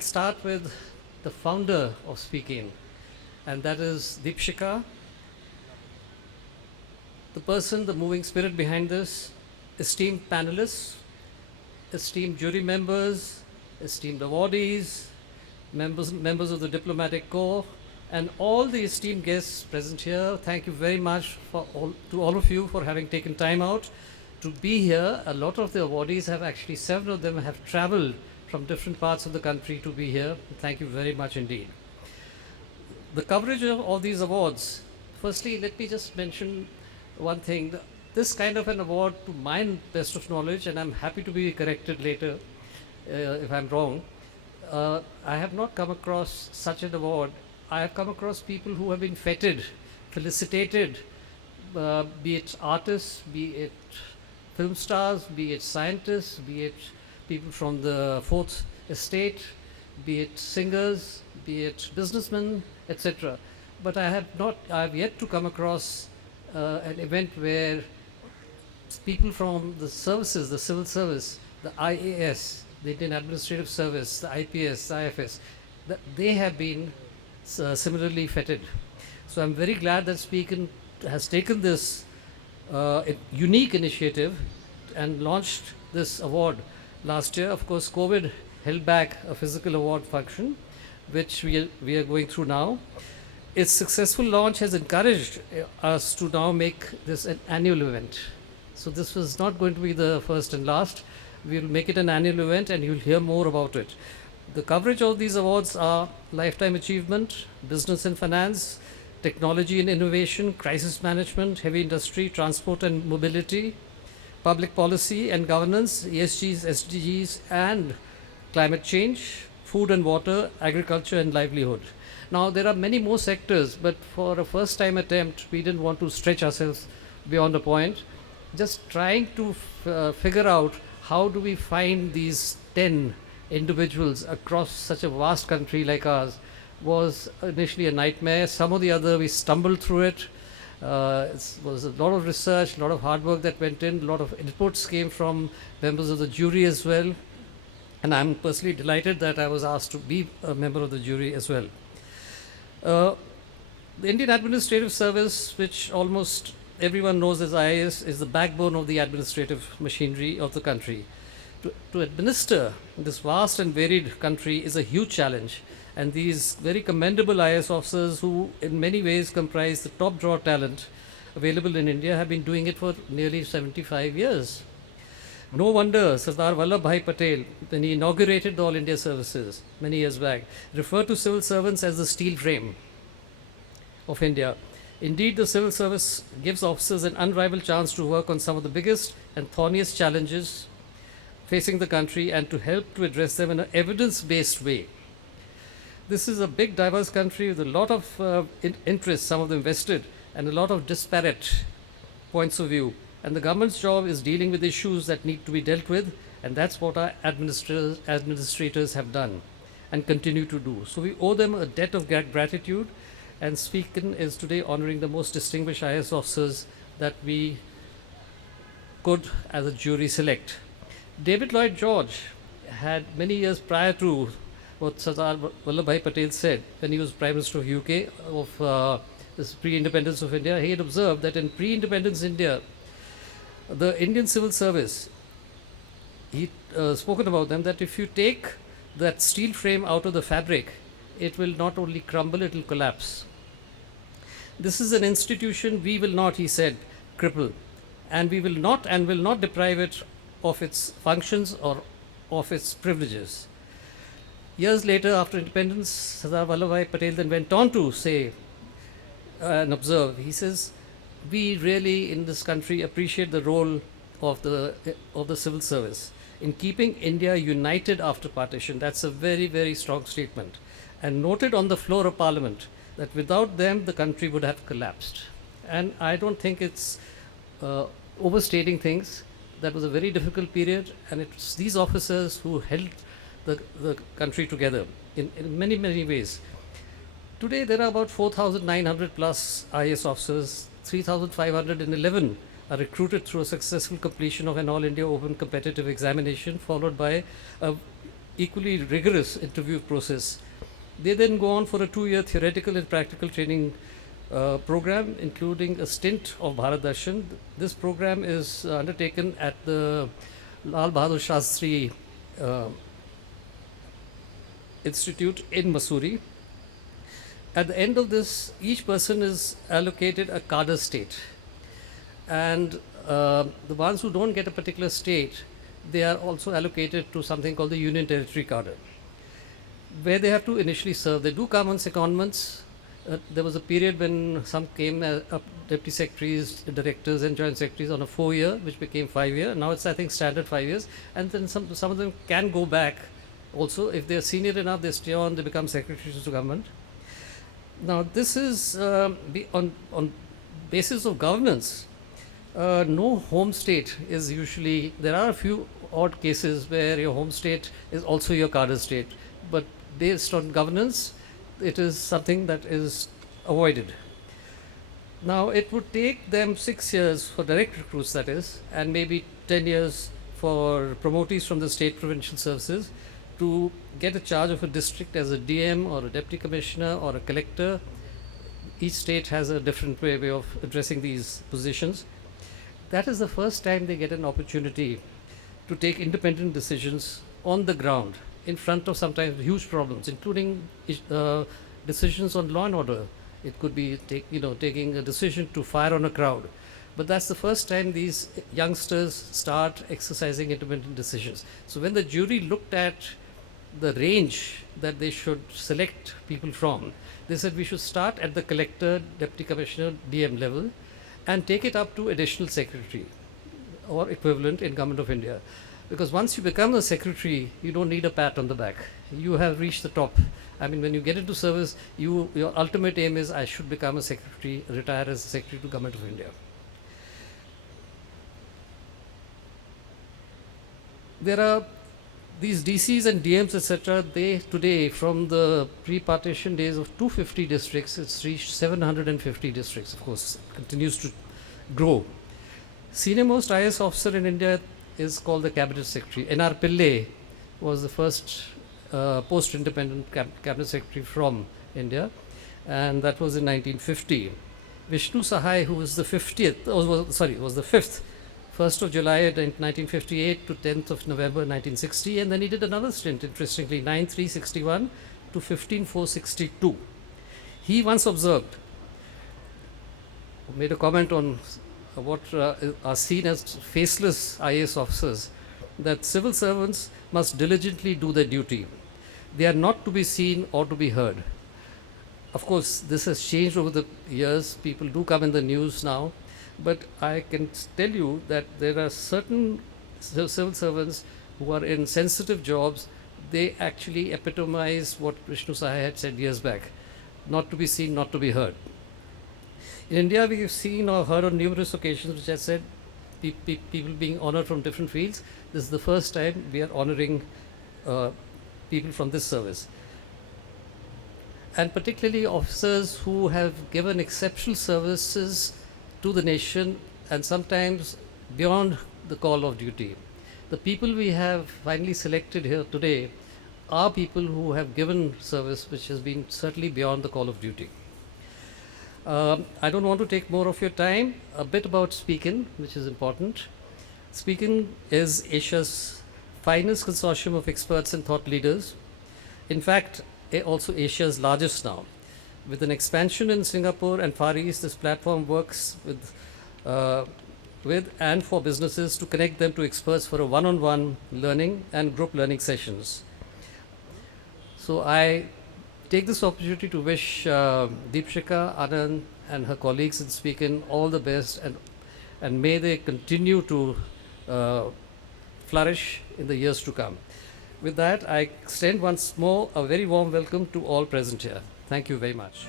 I'll start with the founder of SpeakIn, and that is Deepshika, the person, the moving spirit behind this, esteemed panelists, esteemed jury members, esteemed awardees, members of the diplomatic corps, and all the esteemed guests present here. Thank you very much to all of you for having taken time out to be here. A lot of the awardees have actually, several of them have traveled from different parts of the country to be here. Thank you very much indeed. The coverage of all these awards, firstly, let me just mention one thing. This kind of an award, to my best of knowledge, and I'm happy to be corrected later if I'm wrong, I have not come across such an award. I have come across people who have been feted, felicitated, be it artists, be it film stars, be it scientists, be it people from the fourth estate, be it singers, be it businessmen, etc. But I have yet to come across an event where people from the services, the civil service, the IAS, the Indian Administrative Service, the IPS, the IFS, they have been similarly feted. So I'm very glad that SpeakIn has taken this unique initiative and launched this award last year. Of course, COVID held back a physical award function, which we are going through now. Its successful launch has encouraged us to now make this an annual event. So this was not going to be the first and last. We'll make it an annual event and you'll hear more about it. The coverage of these awards are lifetime achievement, business and finance, technology and innovation, crisis management, heavy industry, transport and mobility, public policy and governance, ESGs, SDGs, and climate change, food and water, agriculture and livelihood. Now, there are many more sectors, but for a first-time attempt, we didn't want to stretch ourselves beyond a point. Just trying to figure out how do we find these 10 individuals across such a vast country like ours was initially a nightmare. Some of the other, we stumbled through it. It was a lot of research, a lot of hard work that went in, a lot of inputs came from members of the jury as well. And I'm personally delighted that I was asked to be a member of the jury as well. The Indian Administrative Service, which almost everyone knows as IAS, is the backbone of the administrative machinery of the country. To administer this vast and varied country is a huge challenge, and these very commendable IAS officers, who in many ways comprise the top draw talent available in India, have been doing it for nearly 75 years. No wonder Sardar Vallabhbhai Patel, when he inaugurated the All India Services many years back, referred to civil servants as the steel frame of India. Indeed, the civil service gives officers an unrivaled chance to work on some of the biggest and thorniest challenges facing the country and to help to address them in an evidence-based way. This is a big, diverse country with a lot of interests, some of them vested, and a lot of disparate points of view. And the government's job is dealing with issues that need to be dealt with, and that's what our administrators have done and continue to do. So we owe them a debt of gratitude, and SpeakIn is today honoring the most distinguished IAS officers that we could, as a jury, select. David Lloyd George had, many years prior to what Sardar Vallabhbhai Patel said when he was Prime Minister of UK, of this pre-independence of India, he had observed that in pre-independence India, the Indian civil service, he spoken about them, that if you take that steel frame out of the fabric, it will not only crumble, it will collapse. This is an institution we will not, he said, cripple, and we will not deprive it of its functions or of its privileges. Years later, after independence, Sardar Vallabhbhai Patel then went on to say and observe, he says, we really in this country appreciate the role of the civil service in keeping India united after partition. That's a very, very strong statement, and noted on the floor of Parliament that without them the country would have collapsed. And I don't think it's overstating things. That was a very difficult period, and it's these officers who held the country together in many, many ways. Today there are about 4,900 plus IAS officers. 3,511 are recruited through a successful completion of an All India Open Competitive Examination, followed by a equally rigorous interview process. They then go on for a 2-year theoretical and practical training program, including a stint of Bharat Darshan. This program is undertaken at the Lal Bahadur Shastri Institute in Mussoorie. At the end of this, each person is allocated a cadre state, and the ones who don't get a particular state, they are also allocated to something called the Union Territory cadre, where they have to initially serve. They do come on secondments. There was a period when some came up deputy secretaries, directors, and joint secretaries on a 4-year, which became 5-year. Now it's, I think, standard 5 years. And then some of them can go back also. If they're senior enough, they stay on, they become secretaries to government. Now, this is on basis of governance. No home state is usually, there are a few odd cases where your home state is also your cadre state, but based on governance, it is something that is avoided. Now, it would take them 6 years for direct recruits, that is, and maybe 10 years for promotees from the state provincial services to get a charge of a district as a DM or a deputy commissioner or a collector. Each state has a different way of addressing these positions. That is the first time they get an opportunity to take independent decisions on the ground in front of sometimes huge problems, including decisions on law and order. It could be taking a decision to fire on a crowd. But that's the first time these youngsters start exercising independent decisions. So when the jury looked at the range that they should select people from, they said we should start at the collector, deputy commissioner, DM level, and take it up to additional secretary or equivalent in Government of India. Because once you become a secretary, you don't need a pat on the back. You have reached the top. I mean, when you get into service, your ultimate aim is, I should become a secretary, retire as a secretary to Government of India. There are these DCs and DMs, etc. They today, from the pre-partition days of 250 districts, it's reached 750 districts. Of course, it continues to grow. Senior most IAS officer in India is called the Cabinet Secretary. N.R. Pillai was the first post-independent Cabinet Secretary from India, and that was in 1950. Vishnu Sahai, who was the 5th, 1st of July 1958 to 10th of November 1960, and then he did another stint, interestingly, 9/3/61 to 15/4/62. He once observed, made a comment on what are seen as faceless IAS officers, that civil servants must diligently do their duty. They are not to be seen or to be heard. Of course, this has changed over the years. People do come in the news now. But I can tell you that there are certain civil servants who are in sensitive jobs. They actually epitomize what Vishnu Sahai had said years back: not to be seen, not to be heard. In India, we have seen or heard on numerous occasions, which I said, people being honored from different fields. This is the first time we are honoring people from this service. And particularly officers who have given exceptional services to the nation, and sometimes beyond the call of duty. The people we have finally selected here today are people who have given service which has been certainly beyond the call of duty. I don't want to take more of your time. A bit about SpeakIn, which is important. SpeakIn is Asia's finest consortium of experts and thought leaders. In fact, also Asia's largest now. With an expansion in Singapore and Far East, this platform works with and for businesses to connect them to experts for a one-on-one learning and group learning sessions. So I take this opportunity to wish Deepshika, Anand and her colleagues in SpeakIn all the best, and may they continue to flourish in the years to come. With that, I extend once more a very warm welcome to all present here. Thank you very much.